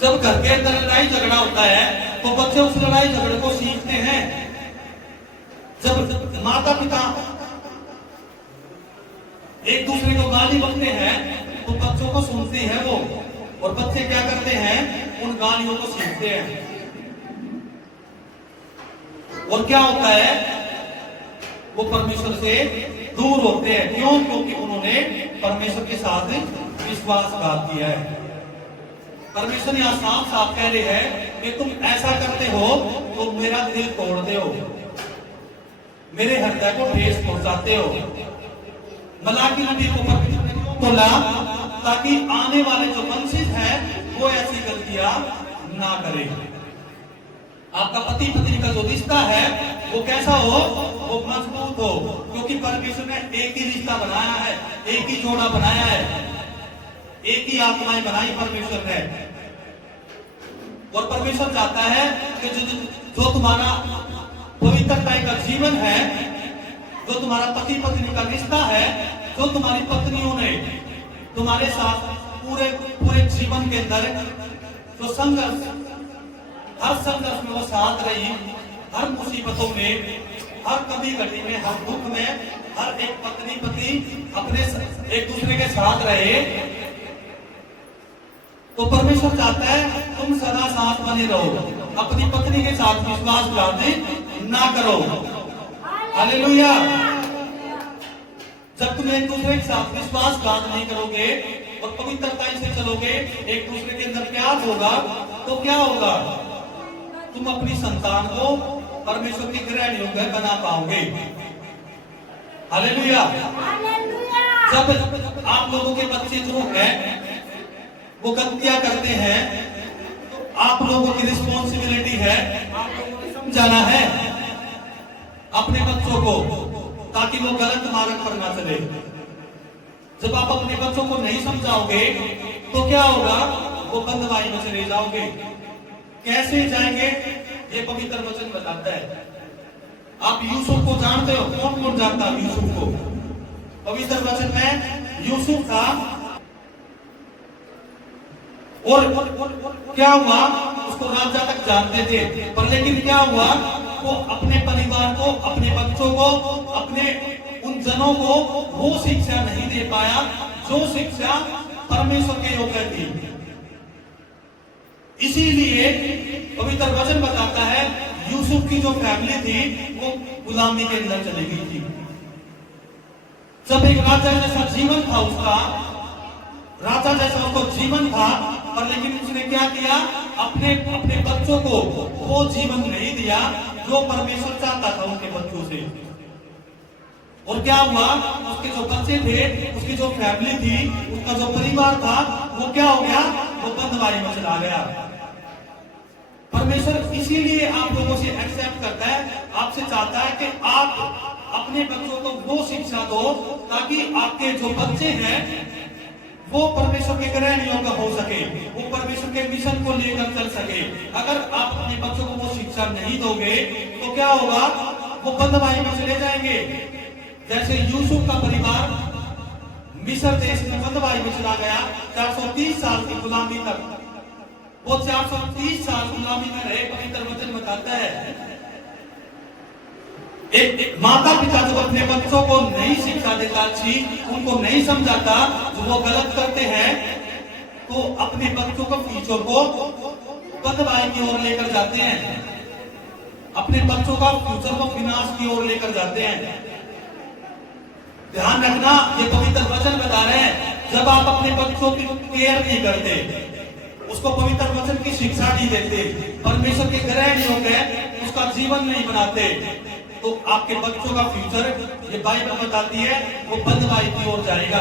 जब घर के अंदर लड़ाई झगड़ा होता है तो बच्चे उस लड़ाई झगड़े को सीखते हैं। जब माता पिता एक दूसरे को गाली बकते हैं तो बच्चों को सुनते हैं वो, और बच्चे क्या करते हैं? उन गालियों को सीखते हैं। और क्या होता है? वो परमेश्वर से दूर होते हैं। क्यों? क्योंकि उन्होंने परमेश्वर के साथ विश्वासघात किया है। परमेश्वर यहाँ साफ साफ कह रहे हैं कि तुम ऐसा करते हो तो मेरा दिल तोड़ते हो, मेरे हृदय को ठेस पहुंचाते हो। मलाकी नबी को परमेश्वर ने क्यों बोला? ताकि आने वाले जो वंशज हैं वो ऐसी गलतियां ना करे। आपका पति पत्नी का जो रिश्ता है वो कैसा हो? वो मजबूत हो, क्योंकि परमेश्वर ने एक ही रिश्ता बनाया है, एक ही जोड़ा बनाया है, एक ही आत्माएं बनाई परमेश्वर ने। और परमेश्वर चाहता है कि जो तुम्हारा पवित्रता का जीवन है, जो तुम्हारा पति पत्नी का रिश्ता है, जो तुम्हारी पत्नियों ने तुम्हारे साथ पूरे जीवन के अंदर जो संघर्ष, हर संघर्ष में वो साथ रही, हर मुसीबतों में हर कभी घटी में, हर दुख में, हर एक पत्नी पति अपने एक दूसरे के साथ रहे, तो परमेश्वर चाहता है तुम सदा साथ बने रहो, अपनी पत्नी के साथ विश्वासघाती ना करो। हालेलुया। जब तुम एक दूसरे के साथ विश्वासघात नहीं करोगे और पवित्रता से चलोगे, एक दूसरे के अंदर प्यार होगा, तो क्या होगा? तुम अपनी संतान को परमेश्वर की ग्रहण योग्य बना पाओगे। हालेलुया। जब आप लोगों के बच्चे जो हैं वो गलतियां करते हैं, तो आप लोगों की रिस्पॉन्सिबिलिटी है, आप लोगों को समझाना है अपने बच्चों को, ताकि वो गलत मार्ग पर ना चले। जब आप अपने बच्चों को नहीं समझाओगे तो क्या होगा? वो बंदवाई में चले जाओगे। कैसे जाएंगे? ये पवित्र वचन बताता है। आप यूसुफ को जानते हो? कौन कौन जानता है यूसुफ को? पवित्र वचन में यूसुफ था, और क्या हुआ? उसको राजा तक जानते थे, पर लेकिन क्या हुआ? वो अपने परिवार को, अपने बच्चों को, अपने उन जनों को वो शिक्षा नहीं दे पाया जो शिक्षा परमेश्वर के योग्य थी। इसीलिए पवित्र वचन बताता है यूसुफ की जो फैमिली थी वो गुलामी के अंदर चली गई थी। जब एक राजा जैसा जीवन था उसका, राजा जैसा उसको जीवन था, पर लेकिन उसने क्या किया? अपने अपने बच्चों को वो जीवन नहीं दिया जो परमेश्वर चाहता था उनके बच्चों से। और क्या हुआ? उसके जो बच्चे थे, उसकी जो फैमिली थी, उसका जो परिवार था, वो क्या हो गया? वो बंदवाई में चला गया। परमेश्वर इसीलिए आप लोगों से एक्सेप्ट करता है, आपसे चाहता है कि आप अपने बच्चों को वो शिक्षा दो ताकि आपके जो बच्चे हैं वो परमेश्वर के ग्रहण योग्य हो सके, वो परमेश्वर के मिशन को लेकर चल सके। अगर आप अपने बच्चों को वो शिक्षा नहीं दोगे तो क्या होगा? वो बंदवाई में चले जाएंगे। जैसे यूसुफ का परिवार मिस्र देश में बंदवाई में चला गया 430 साल की गुलामी तक। वो 430 साल गुलामी में रहे। पवित्र वचन बताता है एक माता पिता जब अपने बच्चों को नहीं शिक्षा देता, अच्छी उनको नहीं समझाता, जो वो गलत करते हैं, तो अपने बच्चों को, फ्यूचर को बंदवाई की ओर लेकर जाते हैं, अपने बच्चों का फ्यूचर को विनाश की ओर लेकर जाते हैं। ध्यान रखना, ये पवित्र वचन बता रहे हैं, जब आप अपने बच्चों की केयर नहीं करते, उसको पवित्र वचन की शिक्षा नहीं देते, परमेश्वर के ग्रहण योग्य उसका जीवन नहीं बनाते, तो आपके बच्चों का फ्यूचर, ये बाइबल बताती है, वो बंदवाई की ओर जाएगा।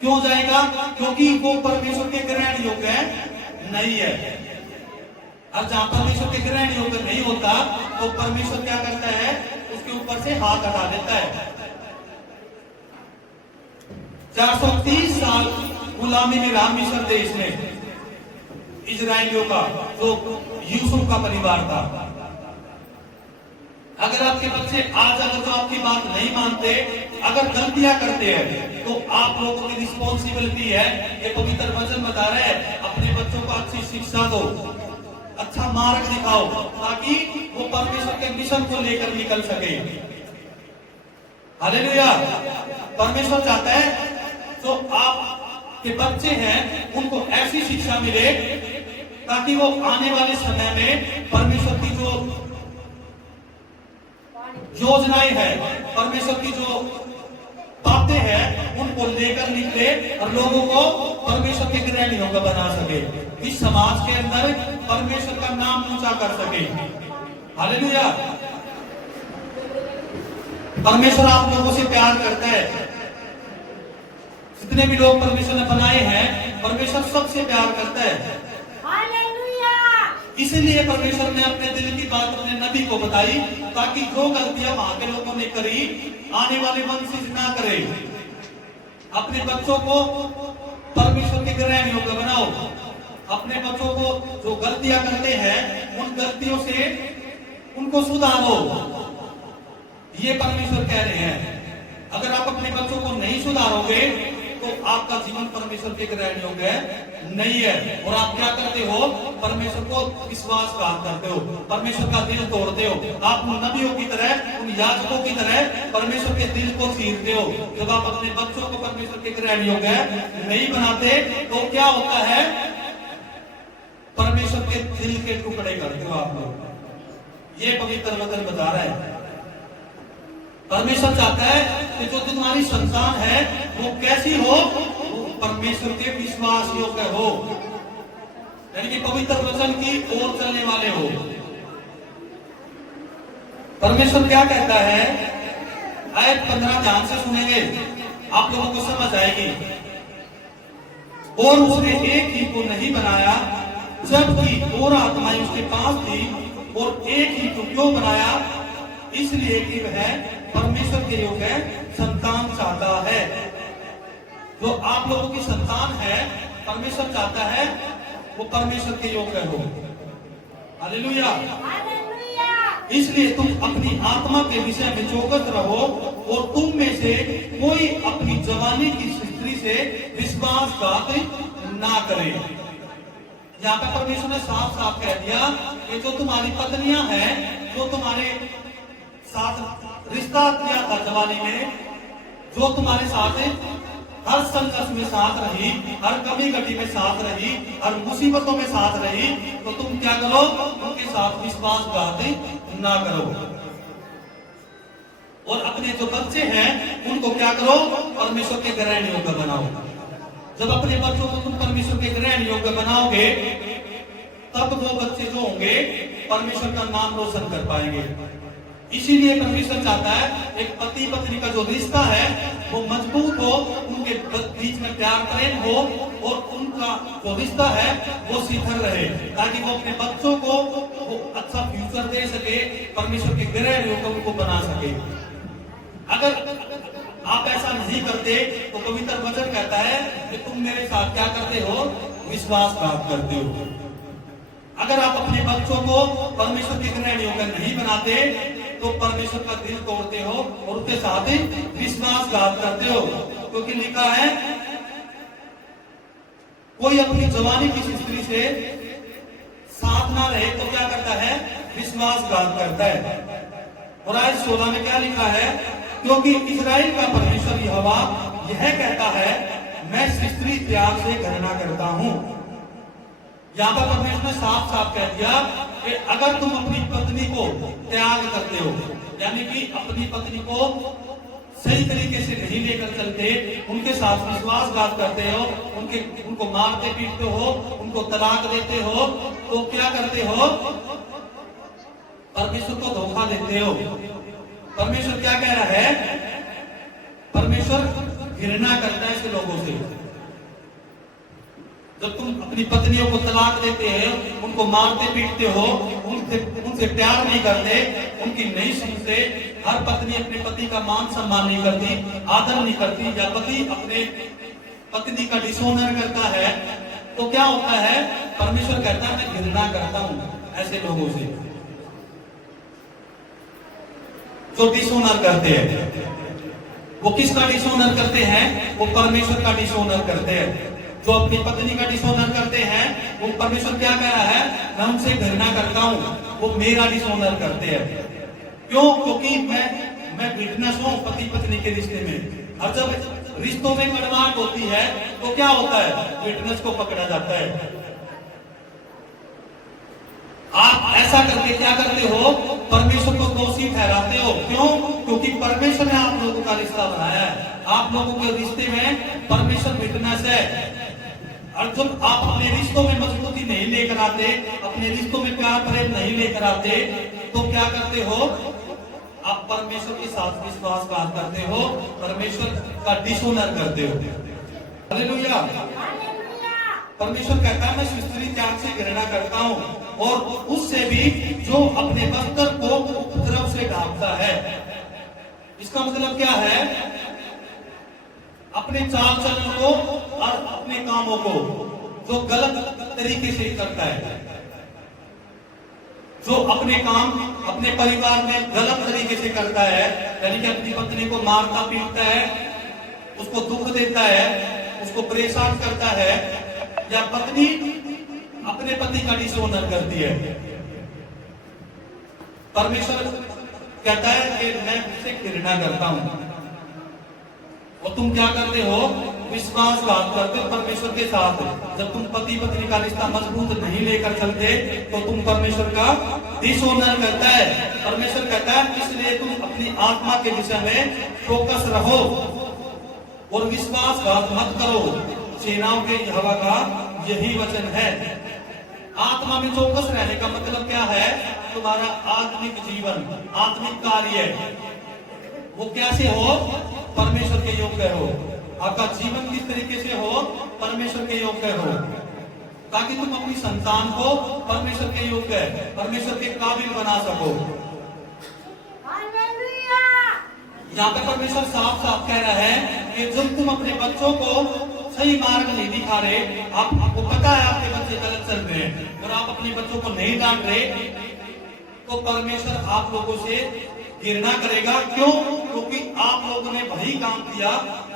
क्यों जाएगा? क्योंकि वो परमेश्वर के ग्रहण योग्य नहीं है। और जहां परमेश्वर के ग्रहण योग्य नहीं होता तो परमेश्वर क्या करता है? उसके ऊपर से हाथ हटा देता है। 430 साल गुलामी में रहा मिस्र देश में इजराइलियों का, जो यूसुफ का परिवार था। अगर आपके बच्चे आज अगर तो आपकी बात नहीं मानते, अगर गलतियां करते हैं, तो आप लोगों की रिस्पॉन्सिबिलिटी है, ये पवित्र वचन बता रहे हैं, अपने बच्चों को अच्छी शिक्षा दो, अच्छा मार्ग दिखाओ, ताकि वो परमेश्वर के मिशन को लेकर निकल सके। हालेलुया। परमेश्वर चाहता है जो आप के बच्चे हैं उनको ऐसी शिक्षा मिले ताकि वो आने वाले समय में परमेश्वर की जो योजनाएं हैं, परमेश्वर की जो बातें हैं, उनको लेकर निकले और लोगों को परमेश्वर के ग्रहण योग्य बना सके, इस समाज के अंदर परमेश्वर का नाम ऊंचा कर सके। हालेलुया। परमेश्वर आप लोगों से प्यार करता है। जितने भी लोग परमेश्वर ने बनाए हैं, परमेश्वर सबसे प्यार करता है। इसीलिए परमेश्वर ने अपने दिल की बात अपने नबी को बताई, ताकि जो गलतियां वहां के लोगों ने करी आने वाले वंशज ना करे। अपने बच्चों को परमेश्वर के ग्रहण योग्य बनाओ। अपने बच्चों को जो गलतियां करते हैं उन गलतियों से उनको सुधारो, ये परमेश्वर कह रहे हैं। अगर आप अपने बच्चों को नहीं सुधारोगे तो आपका जीवन परमेश्वर के ग्रहण योग्य नहीं है। और आप क्या करते हो? परमेश्वर को विश्वासघात करते हो, परमेश्वर का दिल तोड़ते हो। आप उन नबियों की तरह, उन याजकों की तरह परमेश्वर के दिल को चीरते हो। जब आप अपने बच्चों को परमेश्वर के ग्रहण योग्य नहीं बनाते तो क्या होता है? परमेश्वर के दिल के टुकड़े करते हो आप लोग। ये पवित्र वचन बता रहा है। परमेश्वर चाहता है कि जो तुम्हारी संतान है वो कैसी हो? वो परमेश्वर के विश्वास योग्य हो, यानी कि पवित्र वचन की ओर चलने वाले हो। परमेश्वर क्या कहता है? आयत 15 ध्यान से सुनेंगे, आप लोगों को समझ आएगी। और उसने एक ही को नहीं बनाया जबकि और आत्माएं उसके पास थी, और एक ही को क्यों बनाया? इसलिए कि वह परमेश्वर के योग्य संतान चाहता है। जो आप लोगों की संतान है, परमेश्वर चाहता है वो परमेश्वर के योग्य हो। हालेलुया। इसलिए तुम अपनी आत्मा के विषय में चौकस रहो, और तुम में से कोई अपनी जवानी की स्त्री से विश्वासघात ना करे। यहाँ पे परमेश्वर ने साफ साफ कह दिया कि जो तुम्हारी पत्नियां हैं, जो तुम्हारे साथ रिश्ता किया था जवानी में, जो तुम्हारे साथ हर संघर्ष में साथ रही, हर कमी घटी में साथ रही, हर मुसीबतों में साथ रही, तो तुम क्या करो? उनके साथ विश्वासघात ना करो। और अपने जो बच्चे हैं उनको क्या करो? परमेश्वर के ग्रहण योग्य बनाओ। जब अपने बच्चों को तुम परमेश्वर के ग्रहण योग्य बनाओगे, तब वो बच्चे जो होंगे परमेश्वर का नाम रोशन कर पाएंगे। इसीलिए परमेश्वर चाहता है एक पति पत्नी का जो रिश्ता है वो मजबूत हो, उनके बीच में प्यार प्रेम हो, और उनका जो रिश्ता है वो शिथिल रहे, ताकि वो अपने बच्चों को वो अच्छा फ्यूचर दे सके, परमेश्वर के ग्रहण योग्य उनको बना सके। अगर आप ऐसा नहीं करते तो पवित्र वचन कहता है कि तुम मेरे साथ क्या करते हो? विश्वासघात करते हो। अगर आप अपने बच्चों को परमेश्वर के ग्रहण योग्य नहीं बनाते तो परमेश्वर का दिल तोड़ते हो और उसके साथ ही विश्वासघात करते हो। क्योंकि लिखा है कोई अपनी जवानी की स्त्री से साथ ना रहे तो क्या करता है? विश्वासघात करता है। और आयत 16 में क्या लिखा है? क्योंकि इस्राएल का परमेश्वर यहोवा यह कहता है, मैं स्त्री त्याग से घृणा करता हूं। यहाँ पर परमेश्वर ने साफ साफ कह दिया कि अगर तुम अपनी पत्नी को त्याग करते हो, यानी कि अपनी पत्नी को सही तरीके से नहीं लेकर चलते, उनके साथ विश्वासघात करते हो, उनको मारते पीटते हो, उनको तलाक देते हो, तो क्या करते हो? परमेश्वर को धोखा देते हो। परमेश्वर क्या कह रहा है? परमेश्वर घृणा करता है ऐसे लोगों से। जब तुम अपनी पत्नियों को तलाक देते हैं, उनको मारते पीटते हो, उनसे प्यार नहीं करते, उनकी नहीं सुनते, हर पत्नी अपने पति का मान सम्मान नहीं करती, आदर नहीं करती, या पति अपने पत्नी का डिसऑनर करता है, तो क्या होता है? परमेश्वर कहता है मैं घृणा करता हूं ऐसे लोगों से जो डिसऑनर करते हैं। वो किसका डिसऑनर करते हैं? वो परमेश्वर का डिसऑनर करते हैं। जो अपनी पत्नी का डिसऑनर करते हैं, वो परमेश्वर क्या कह रहा है? मैं उनसे घृणा करता हूं, वो मेरा डिसऑनर करते हैं। क्यों? क्योंकि मैं विटनेस हूं पति पत्नी के रिश्ते में। और जब रिश्तों में कड़वाहट होती है तो क्या होता है? विटनेस को पकड़ा जाता है। आप ऐसा करके क्या करते हो? परमेश्वर को दोषी ठहराते हो। क्यों? क्योंकि परमेश्वर ने आप लोगों का रिश्ता बनाया है। आप लोगों के रिश्ते में परमेश्वर विटनेस है। और जब आप अपने रिश्तों में मजबूती नहीं लेकर आते, अपने रिश्तों में प्यार प्रेम नहीं लेकर आते, तो क्या करते हो? आप परमेश्वर के साथ विश्वासघात करते हो, परमेश्वर का डिसऑनर करते हो। हालेलुया। परमेश्वर कहता है मैं स्त्री त्याग से घृणा करता हूं, और उससे भी जो अपने बस्तर को उपद्रव से ढांकता है। इसका मतलब क्या है? अपने चाल चलन को और अपने कामों को जो गलत तरीके से करता है, जो अपने काम अपने परिवार में गलत तरीके से करता है, यानी कि अपनी पत्नी को मारता पीटता है, उसको दुख देता है, उसको परेशान करता है, या पत्नी अपने पति का डिसऑनर करती है। परमेश्वर कहता है कि मैं उससे घृणा करता हूं, और तुम क्या करते हो? विश्वासघात करते हो परमेश्वर के साथ। जब तुम पति पत्नी का रिश्ता मजबूत नहीं लेकर चलते तो तुम परमेश्वर का डिसऑनर करता है। परमेश्वर कहता है इसलिए तुम अपनी आत्मा के विषय में फोकस रहो और विश्वासघात मत करो। सेनाओं के यहोवा का यही वचन है। आत्मा में चौकस रहने का मतलब क्या है? तुम्हारा आत्मिक जीवन, आत्मिक कार्य वो कैसे हो? परमेश्वर के योग्य हो। आपका जीवन किस तरीके से हो? परमेश्वर के योग्य हो, ताकि तुम अपनी संतान को परमेश्वर के योग्य, परमेश्वर के काबिल बना सको। यहाँ पे परमेश्वर साफ साफ कह रहा है कि जब तुम अपने बच्चों को सही मार्ग नहीं दिखा रहे, आपको पता है आपके बच्चे गलत चल रहे हैं और आप अपने बच्चों को नहीं डांट रहे, तो परमेश्वर आप लोगों से घृणा करेगा। क्यों? क्योंकि आप लोगों ने वही काम किया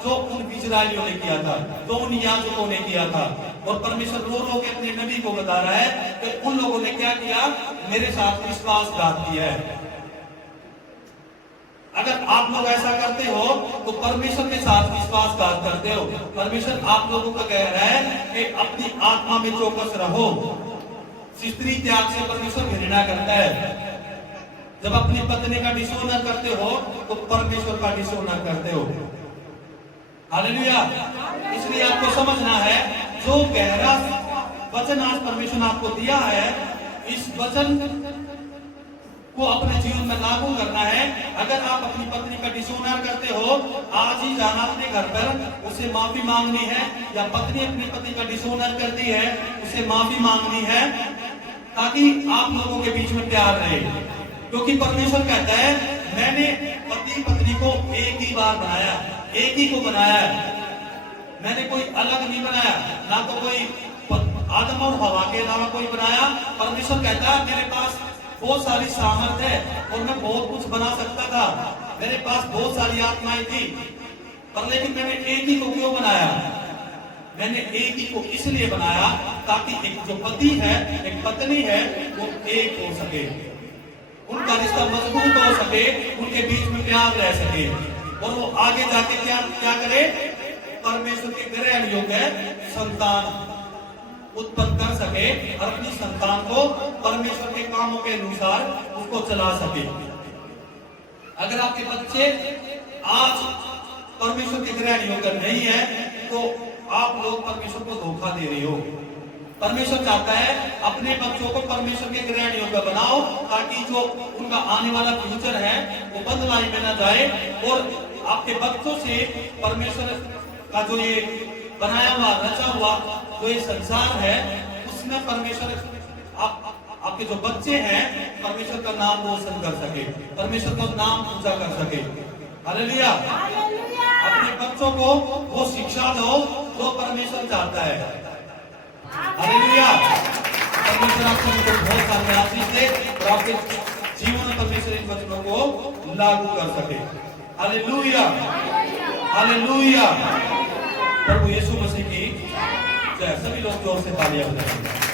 जो उन इजरायलियों ने किया था, जो उन याजकों ने किया था। और परमेश्वर रो रो के अपने नबी को बता रहा है कि उन लोगों ने क्या किया? मेरे साथ विश्वासघात किया है। अगर आप लोग ऐसा करते हो तो परमेश्वर के साथ विश्वासघात करते हो। परमेश्वर आप लोगों को कह रहा है कि अपनी आत्मा में चौकस रहो। स्त्री त्याग से परमेश्वर घृणा करता है। जब अपनी पत्नी का डिसऑनर करते हो तो परमेश्वर का डिसऑनर करते हो। हालेलुया। इसलिए आपको समझना है, जो गहरा वचन आज परमेश्वर ने आपको दिया है, इस वचन को अपने जीवन में लागू करना है। अगर आप अपनी पत्नी का डिसऑनर करते हो, आज ही जाना अपने घर पर, उसे माफी मांगनी है। या पत्नी अपने पति का डिसऑनर करती है, उसे माफी मांगनी है, ताकि आप लोगों के बीच में प्यार रहे। क्योंकि परमेश्वर कहता है मैंने पति पत्नी को एक ही बार बनाया, एक ही को बनाया है। मैंने कोई अलग नहीं बनाया, ना तो कोई आदम और हवा के अलावा कोई बनाया। परमेश्वर कहता है मेरे पास बहुत सारी सामर्थ है और मैं बहुत कुछ बना सकता था, मेरे पास बहुत सारी आत्माएं थी, पर लेकिन मैंने एक ही को क्यों बनाया? मैंने एक ही को इसलिए बनाया ताकि एक जो पति है, एक पत्नी है, वो एक हो सके, उनका रिश्ता मजबूत हो सके, उनके बीच में प्यार रह सके, और वो आगे जाके क्या क्या करे? परमेश्वर के ग्रहण योग्य संतान उत्पन्न कर सके और अपनी संतान को परमेश्वर के कामों के अनुसार उसको चला सके। अगर आपके बच्चे आज परमेश्वर के ग्रहण योग्य नहीं है तो आप लोग परमेश्वर को धोखा दे रहे हो। परमेश्वर चाहता है अपने बच्चों को परमेश्वर के ग्रहण योग्य बनाओ, ताकि जो उनका आने वाला फ्यूचर है वो बदलाई में न जाए, और आपके बच्चों से परमेश्वर का जो ये बनाया हुआ रचा हुआ जो ये संसार है, उसमें परमेश्वर आपके जो बच्चे हैं परमेश्वर का नाम रोशन कर सके, परमेश्वर का नाम पूजा कर सके। हालेलुया। अपने बच्चों को वो शिक्षा दो जो परमेश्वर चाहता है। हालेलुया। परमेश्वर आपको बहुत सारे आशीष दे और आपके जीवन में परमेश्वर इन वचनों को लागू कर सके। Hallelujah, hallelujah. प्रभु यीशु मसीह की जय। सभी लोग जोर से तालियां बजाएं।